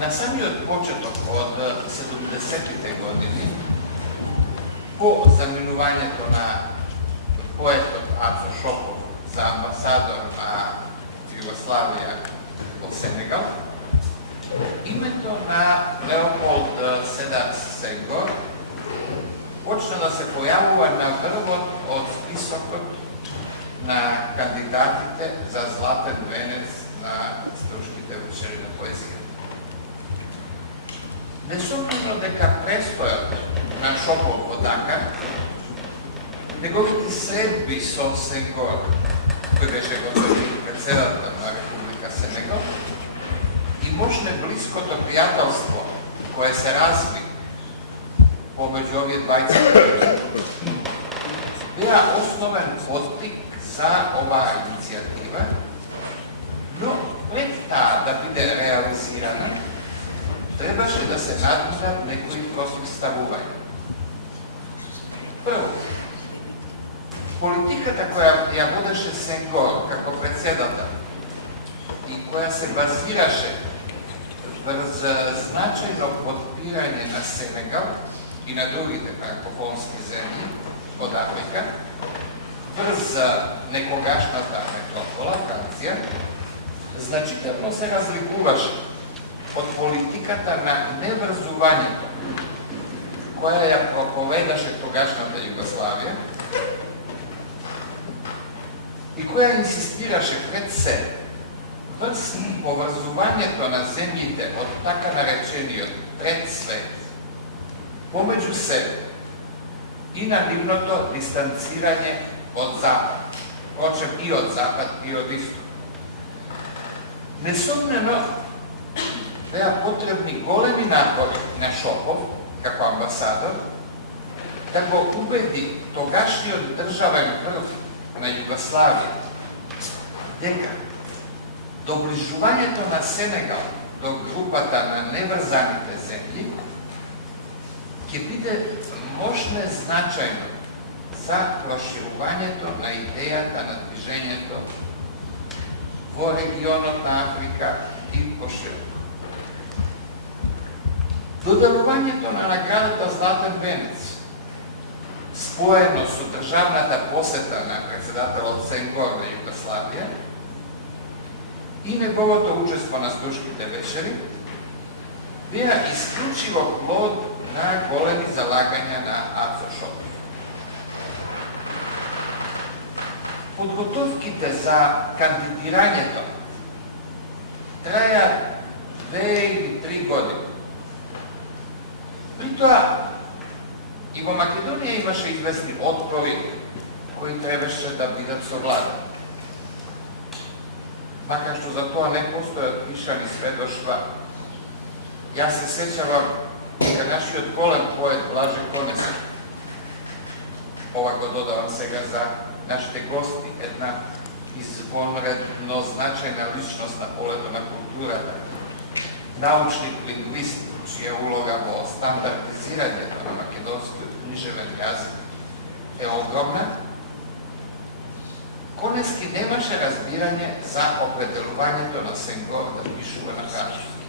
На самиот почеток од 70-те години, по заминувањето на поетот Ацо Шопов за амбасадор на Југославија во Сенегал, името на Леополд Седар Сенгор почна да се појавува на врвот од списокот на кандидатите за Златен венец на Струшките вечери на поезија. Несомнено дека престојот на Шопов во Дакар, неговите средби со Сенгор, кој беше години председател на Република Сенегал, и можне блиското пријателство кое се разви помеѓу овие двајца беа основен поттик за оваа иницијатива, но пред таа да биде реализирана, требаше да се надминат некои противставувања. Прво, политиката која ја водеше Сенгор како председател и која се базираше врз значајно подпирање на Сенегал и на другите франкофонски земји од Африка, врз некогашната метропола, Франција, значително се разликуваше од политиката на неврзувањето, која ја проповедаше тогашната Југославија и која инсистираше пред се врз поврзувањето на земјите од така наречениот трет свет помеѓу себе и на нивното дистанцирање од Запад, впрочем и од Запад и од Исток. Несомнено, беа потребни големи напори на Шопов, како амбасадор, да го убеди тогашниот државен врв на Југославија дека доближувањето на Сенегал до групата на неврзаните земји ќе биде можне значајно за проширувањето на идејата на движењето во регионот на Африка и пошироко. Доделувањето на наградата Златен венец, споено со државната посета на председателот Сенгор на Југославија и неговото учество на Струшките вечери, беа исклучиво плод на големи залагања на Ацо Шопов. Подготовките за кандидирањето траја 2 или 3 години. При тоа и во Македонија имаше известни отпори кои требаше да бидат совладани. Макар што за тоа не постојат пишани сведоштва, јас се сеќавам дека нашиот голем поет Блаже Конесов, ова го додавам сега за нашите гости, една извонредно значајна личност на полето на културата, научник лингвист, чија улога во стандартизирањето на македонскиот книжевен јазик е огромна, Конески немаше разбирање за определувањето на Сенгор да пишува на француски.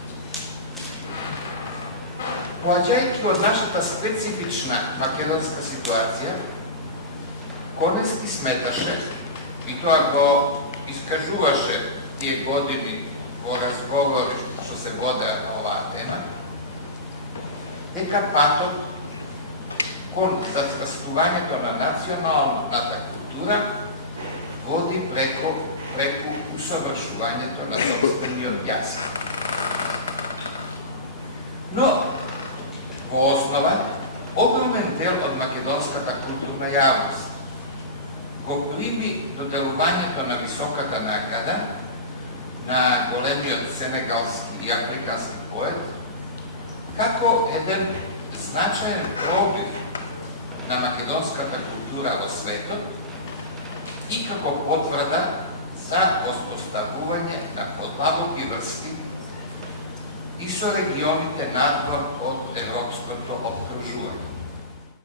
Поаѓајќи од нашата специфична македонска ситуација, Конески сметаше, и тоа го искажуваше тие години во разговори што се водеа на оваа тема, дека патот кон зацкрстувањето на националната култура води преку усовршувањето на собствениот јазик. Но, во основа, огромен дел од македонската културна јавност го прими доделувањето на високата награда на големиот сенегалски и африкански поет како еден значаен пробив на македонската култура во светот и како потврда за воспоставување на подлабоки врски и со регионите надвор од европското опкружување.